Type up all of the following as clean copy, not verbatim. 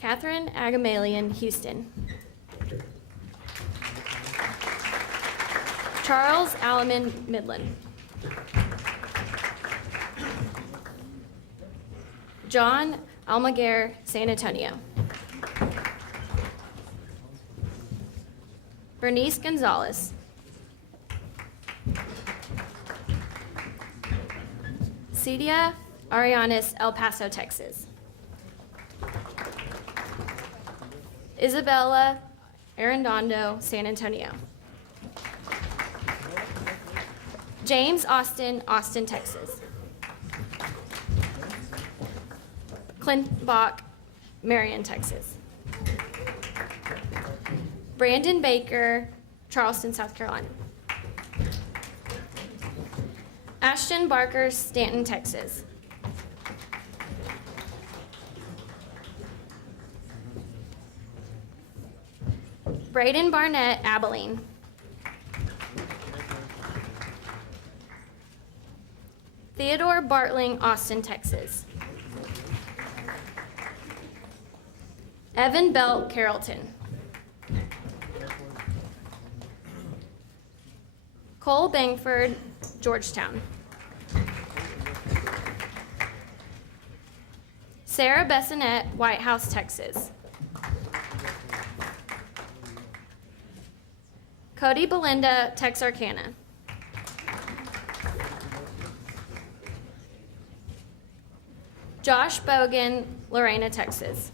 Catherine Agamalian, Houston. Charles Alleman, Midland. John Almaguer, San Antonio. Bernice Gonzalez. Cedia Arianes, El Paso, Texas. Isabella Arredondo, San Antonio. James Austin, Austin, Texas. Clint Bach, Marion, Texas. Brandon Baker, Charleston, South Carolina. Ashton Barker, Stanton, Texas. Braden Barnett, Abilene. Theodore Bartling, Austin, Texas. Evan Belt, Carrollton. Cole Bangford, Georgetown. Sarah Bessonette, White House, Texas. Cody Belinda, Texarkana. Josh Bogan, Lorena, Texas.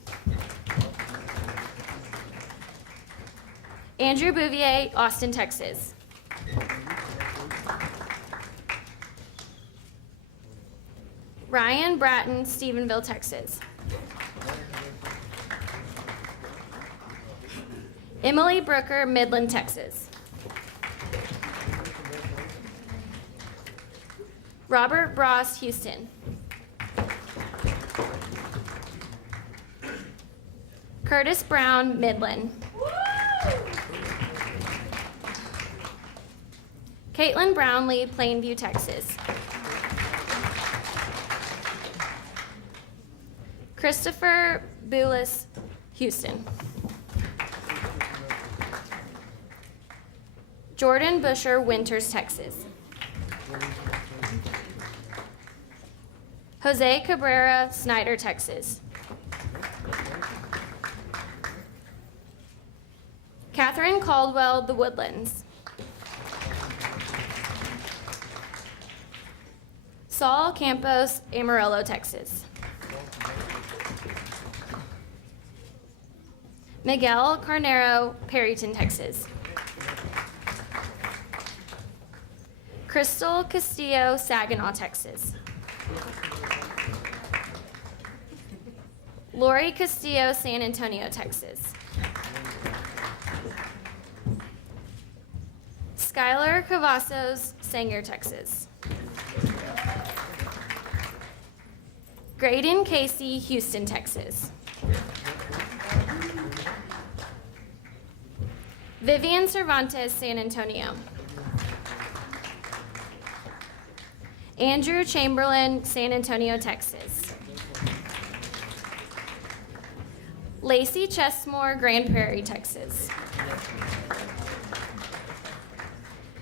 Andrew Bouvier, Austin, Texas. Ryan Bratton, Stephenville, Texas. Emily Brooker, Midland, Texas. Robert Bross, Houston. Curtis Brown, Midland. Caitlin Brownlee, Plainview, Texas. Christopher Boulis, Houston. Jordan Busher, Winters, Texas. Jose Cabrera, Snyder, Texas. Catherine Caldwell, The Woodlands. Saul Campos, Amarillo, Texas. Miguel Carnero, Perryton, Texas. Crystal Castillo, Saginaw, Texas. Lori Castillo, San Antonio, Texas. Skylar Cavazos, Sanger, Texas. Graydon Casey, Houston, Texas. Vivian Cervantes, San Antonio. Andrew Chamberlain, San Antonio, Texas. Lacey Chesmore, Grand Prairie, Texas.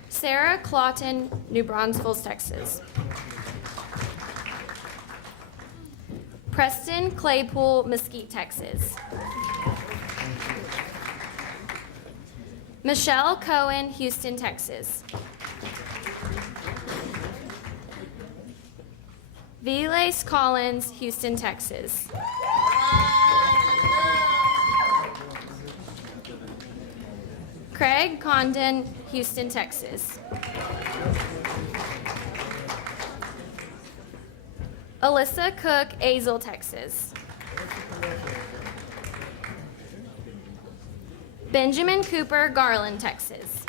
Sarah Clawton, New Braunfels, Texas. Preston Claypool, Mesquite, Texas. Michelle Cohen, Houston, Texas. Vilace Collins, Houston, Texas. Craig Condon, Houston, Texas. Alyssa Cook, Azle, Texas. Benjamin Cooper, Garland, Texas.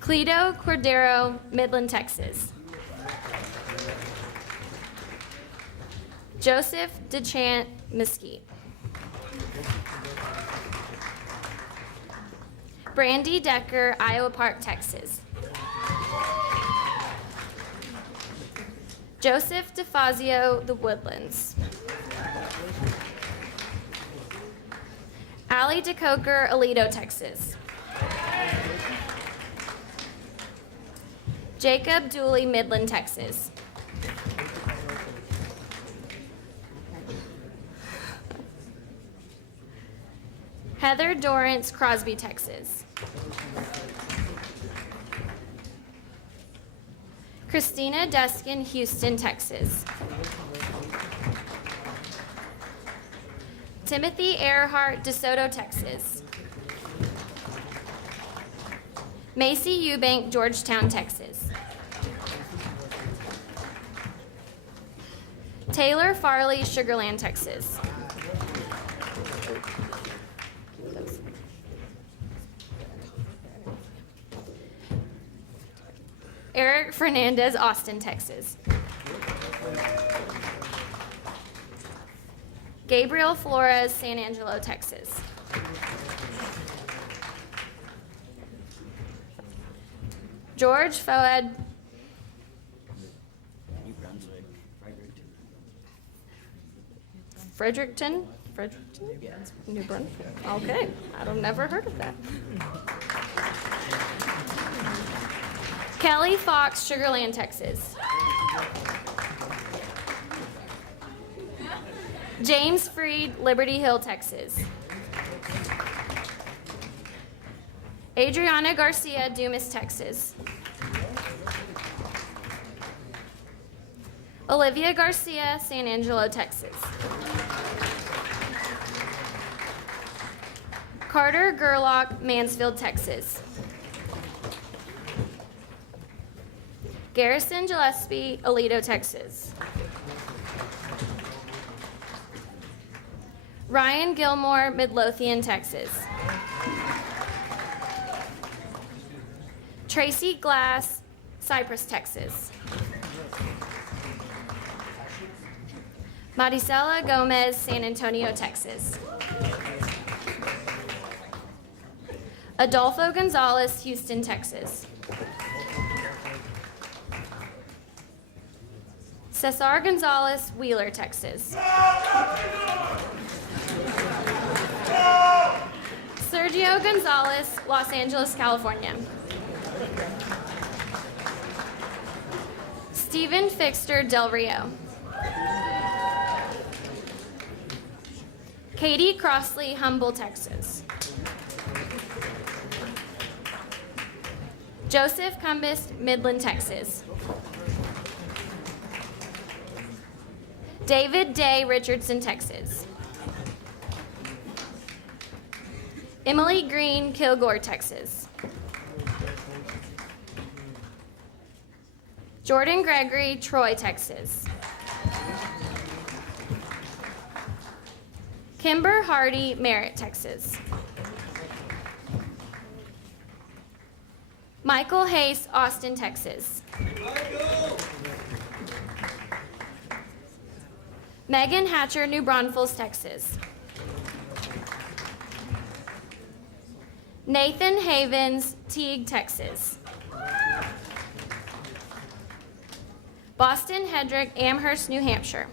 Cleto Cordero, Midland, Texas. Joseph DeChant, Mesquite. Brandy Decker, Iowa Park, Texas. Joseph DeFazio, The Woodlands. Allie DeCoker, Aledo, Texas. Jacob Dooley, Midland, Texas. Heather Dorrance, Crosby, Texas. Christina Deskin, Houston, Texas. Timothy Earhart, DeSoto, Texas. Macy Eubank, Georgetown, Texas. Taylor Farley, Sugar Land, Texas. Eric Fernandez, Austin, Texas. Gabriel Flores, San Angelo, Texas. George Foad, Fredericton, New Brunswick. Okay, I've never heard of that. Kelly Fox, Sugar Land, Texas. James Freed, Liberty Hill, Texas. Adriana Garcia, Dumas, Texas. Olivia Garcia, San Angelo, Texas. Carter Gerlach, Mansfield, Texas. Garrison Gillespie, Aledo, Texas. Ryan Gilmore, Midlothian, Texas. Tracy Glass, Cypress, Texas. Maricela Gomez, San Antonio, Texas. Adolfo Gonzalez, Houston, Texas. Cesar Gonzalez, Wheeler, Texas. Sergio Gonzalez, Los Angeles, California. Stephen Fixter, Del Rio. Katie Crossley, Humble, Texas. Joseph Cumbus, Midland, Texas. David Day, Richardson, Texas. Emily Green, Kilgore, Texas. Jordan Gregory, Troy, Texas. Kimber Hardy, Merritt, Texas. Michael Hayes, Austin, Texas. Megan Hatcher, New Braunfels, Texas. Nathan Havens, Teague, Texas. Boston Hedrick, Amherst, New Hampshire.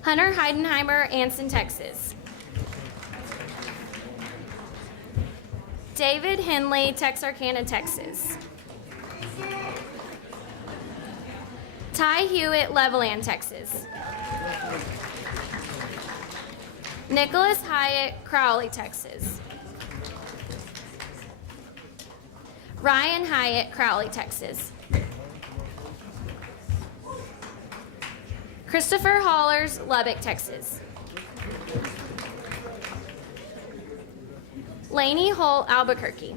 Hunter Heidenheimer, Anson, Texas. David Henley, Texarkana, Texas. Ty Hewitt, Levelland, Texas. Nicholas Hyatt, Crowley, Texas. Ryan Hyatt, Crowley, Texas. Christopher Hollers, Lubbock, Texas. Lainey Holt, Albuquerque.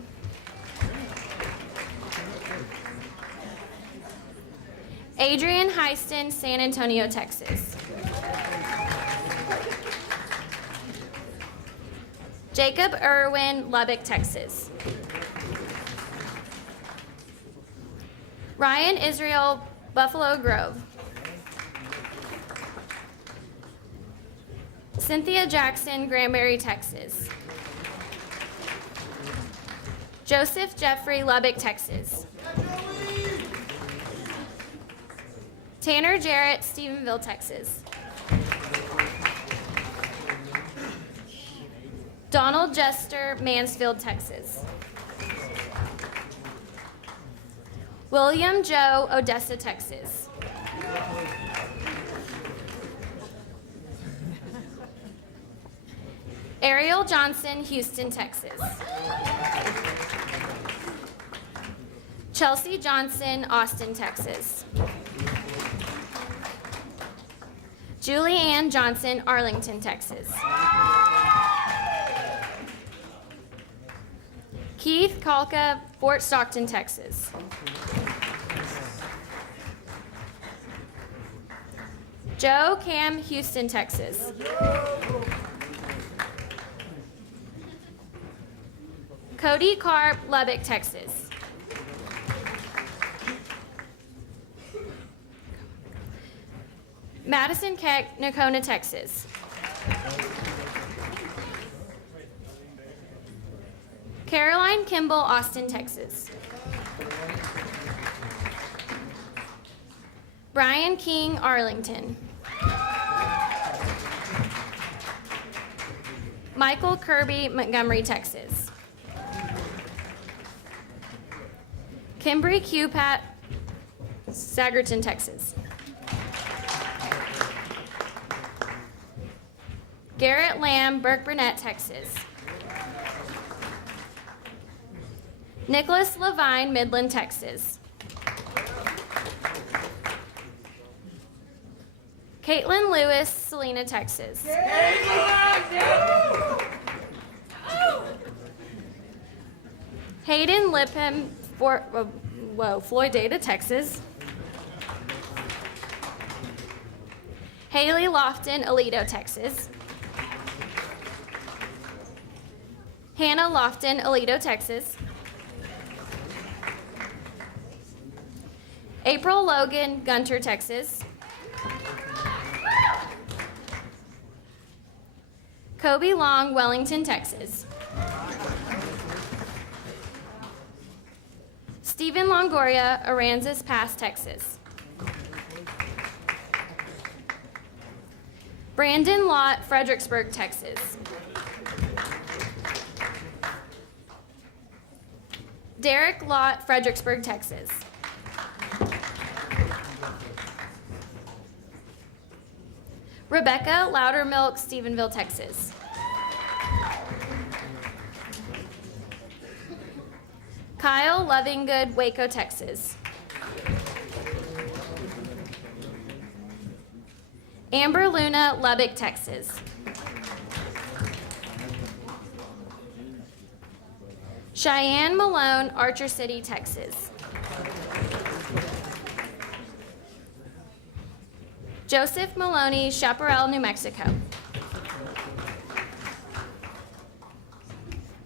Adrian Heiston, San Antonio, Texas. Jacob Irwin, Lubbock, Texas. Ryan Israel, Buffalo Grove. Cynthia Jackson, Granbury, Texas. Joseph Jeffrey, Lubbock, Texas. Tanner Jarrett, Stephenville, Texas. Donald Jester, Mansfield, Texas. William Joe, Odessa, Texas. Ariel Johnson, Houston, Texas. Chelsea Johnson, Austin, Texas. Julie Ann Johnson, Arlington, Texas. Keith Kalka, Fort Stockton, Texas. Joe Cam, Houston, Texas. Cody Karp, Lubbock, Texas. Madison Keck, Nocona, Texas. Caroline Kimball, Austin, Texas. Brian King, Arlington. Michael Kirby, Montgomery, Texas. Kimbry Cupat, Sagerton, Texas. Garrett Lamb, Burke Burnett, Texas. Nicholas Levine, Midland, Texas. Caitlin Lewis, Salina, Texas. Hayden Lipham, Floydada, Texas. Haley Lofton, Aledo, Texas. Hannah Lofton, Aledo, Texas. April Logan, Gunter, Texas. Kobe Long, Wellington, Texas. Stephen Longoria, Aransas Pass, Texas. Brandon Lott, Fredericksburg, Texas. Derek Lott, Fredericksburg, Texas. Rebecca Loudermilk, Stephenville, Texas. Kyle Lovingood, Waco, Texas. Amber Luna, Lubbock, Texas. Cheyenne Malone, Archer City, Texas. Joseph Maloney, Chaparral, New Mexico.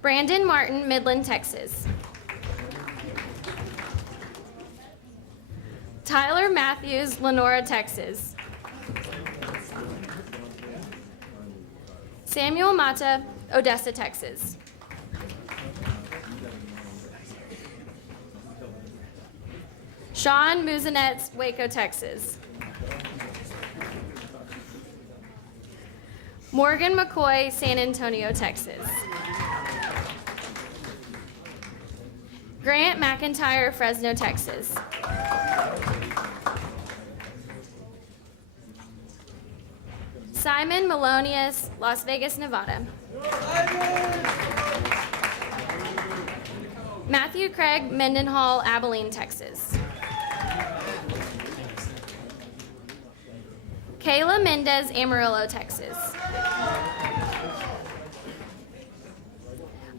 Brandon Martin, Midland, Texas. Tyler Matthews, Lenora, Texas. Samuel Mata, Odessa, Texas. Sean Muzinetz, Waco, Texas. Morgan McCoy, San Antonio, Texas. Grant McIntyre, Fresno, Texas. Simon Melonius, Las Vegas, Nevada. Matthew Craig, Mendenhall, Abilene, Texas. Kayla Mendez, Amarillo, Texas.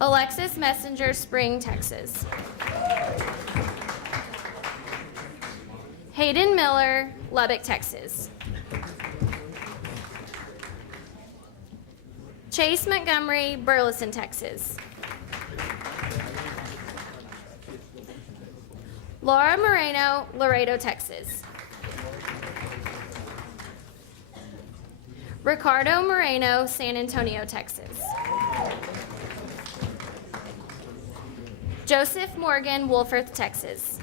Alexis Messenger, Spring, Texas. Hayden Miller, Lubbock, Texas. Chase Montgomery, Burleson, Texas. Laura Moreno, Laredo, Texas. Ricardo Moreno, San Antonio, Texas. Joseph Morgan, Wolfforth, Texas.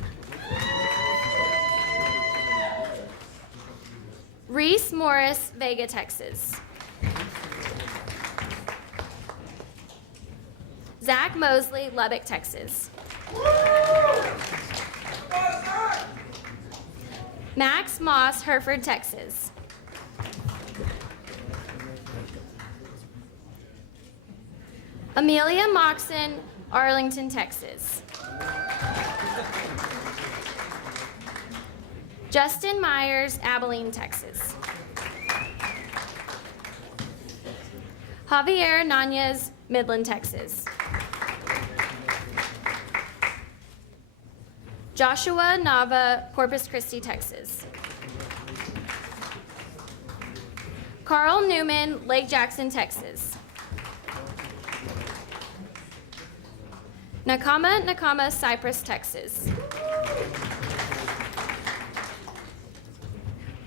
Reese Morris, Vega, Texas. Zach Mosley, Lubbock, Texas. Max Moss, Hereford, Texas. Amelia Moxon, Arlington, Texas. Justin Myers, Abilene, Texas. Javier Nanez, Midland, Texas. Joshua Nava, Corpus Christi, Texas. Carl Newman, Lake Jackson, Texas. Nakama, Cypress, Texas.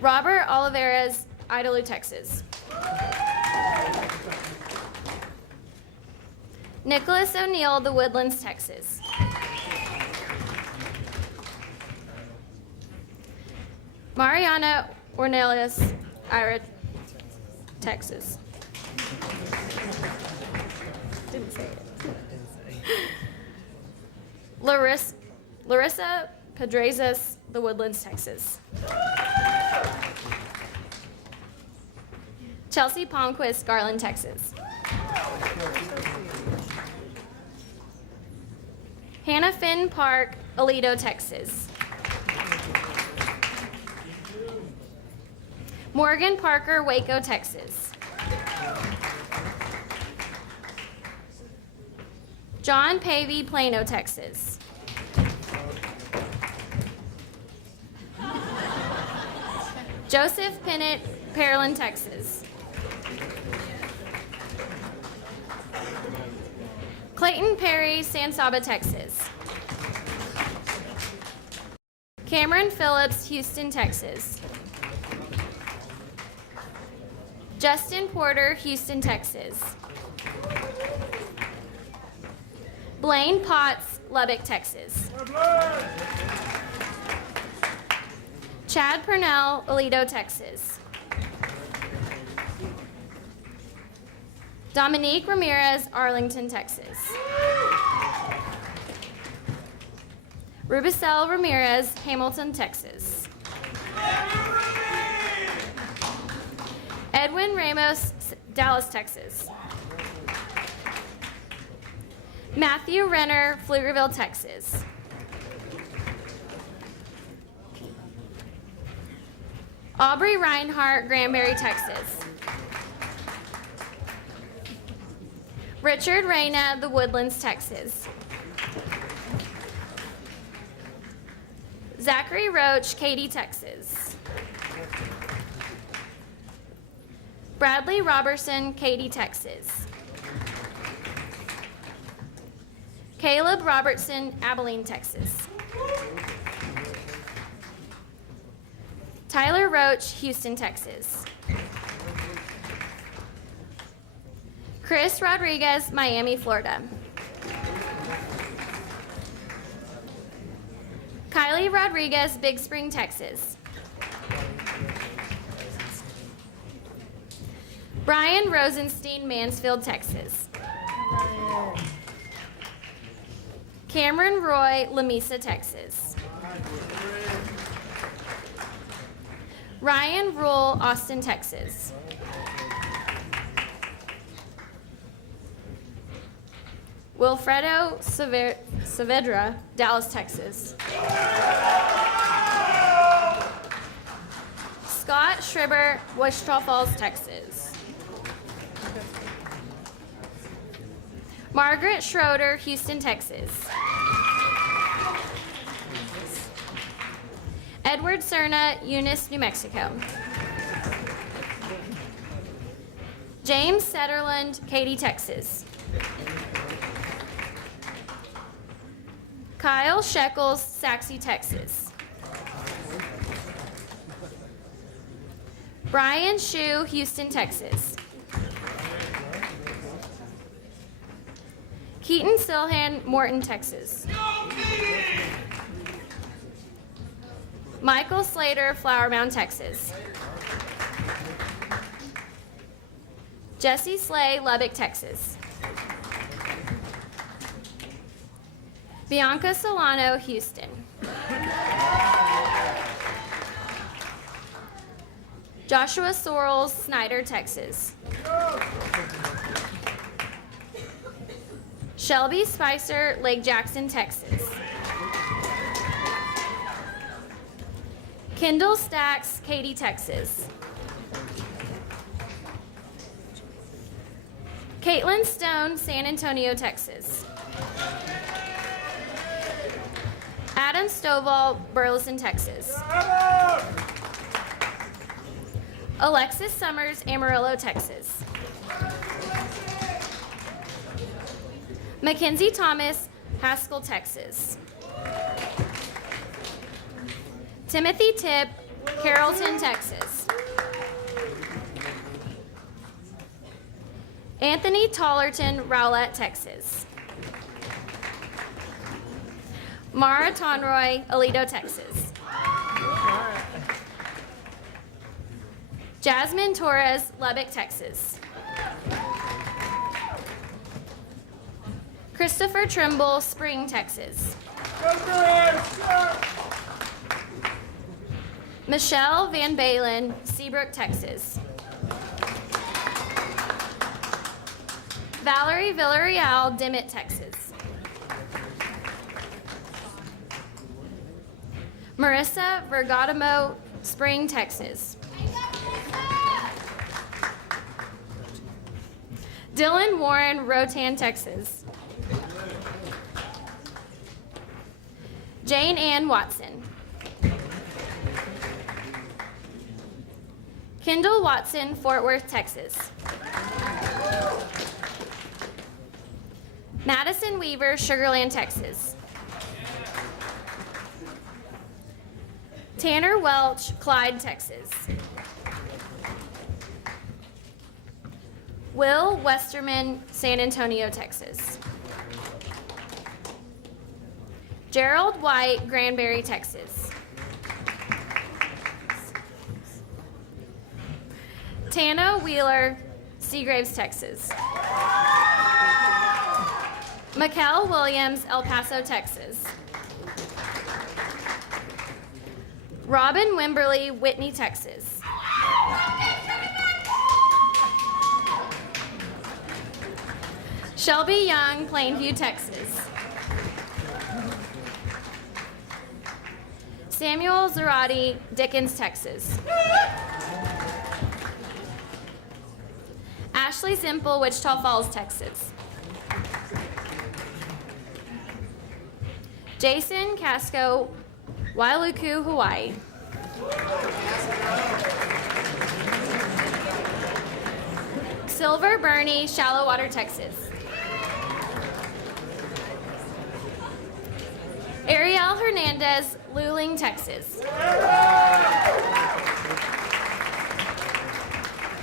Robert Oliveras, Idalou, Texas. Nicholas O'Neill, The Woodlands, Texas. Mariana Ornelas, Ira, Texas. Didn't say it. Larissa Pedrazas, The Woodlands, Texas. Chelsea Palmquist, Garland, Texas. Hannah Finn Park, Aledo, Texas. Morgan Parker, Waco, Texas. John Pavey, Plano, Texas. Joseph Pennant, Pearland, Texas. Clayton Perry, San Saba, Texas. Cameron Phillips, Houston, Texas. Justin Porter, Houston, Texas. Blaine Potts, Lubbock, Texas. Chad Purnell, Aledo, Texas. Dominique Ramirez, Arlington, Texas. Rubicel Ramirez, Hamilton, Texas. Edwin Ramos, Dallas, Texas. Matthew Renner, Pflugerville, Texas. Aubrey Reinhart, Granbury, Texas. Richard Reyna, The Woodlands, Texas. Zachary Roach, Katy, Texas. Bradley Robertson, Katy, Texas. Caleb Robertson, Abilene, Texas. Tyler Roach, Houston, Texas. Chris Rodriguez, Miami, Florida. Kylie Rodriguez, Big Spring, Texas. Brian Rosenstein, Mansfield, Texas. Cameron Roy, Lamesa, Texas. Ryan Rule, Austin, Texas. Wilfredo Saavedra, Dallas, Texas. Scott Schreiber, Wichita Falls, Texas. Margaret Schroeder, Houston, Texas. Edward Cerna, Eunice, New Mexico. James Setterland, Katy, Texas. Kyle Shekels, Saxe, Texas. Brian Shue, Houston, Texas. Keaton Silhan, Morton, Texas. Michael Slater, Flower Mound, Texas. Jesse Slay, Lubbock, Texas. Bianca Solano, Houston. Joshua Sorrells, Snyder, Texas. Shelby Spicer, Lake Jackson, Texas. Kendall Stacks, Katy, Texas. Caitlin Stone, San Antonio, Texas. Adam Stovall, Burleson, Texas. Alexis Summers, Amarillo, Texas. Mackenzie Thomas, Haskell, Texas. Timothy Tipp, Carrollton, Texas. Anthony Tollerton, Rowlett, Texas. Mara Tonroy, Aledo, Texas. Jasmine Torres, Lubbock, Texas. Christopher Trimble, Spring, Texas. Michelle Van Balen, Seabrook, Texas. Valerie Villarreal, Dimmitt, Texas. Marissa Vergatamo, Spring, Texas. Dylan Warren, Rotan, Texas. Jane Ann Watson. Kendall Watson, Fort Worth, Texas. Madison Weaver, Sugarland, Texas. Tanner Welch, Clyde, Texas. Will Westerman, San Antonio, Texas. Gerald White, Granbury, Texas. Tana Wheeler, Seagraves, Texas. Mikkel Williams, El Paso, Texas. Robin Wimberly, Whitney, Texas. Shelby Young, Plainview, Texas. Samuel Zarati, Dickens, Texas. Ashley Simple, Wichita Falls, Texas. Jason Casco, Wailuku, Hawaii. Silver Burney, Shallow Water, Texas. Ariel Hernandez, Luling, Texas.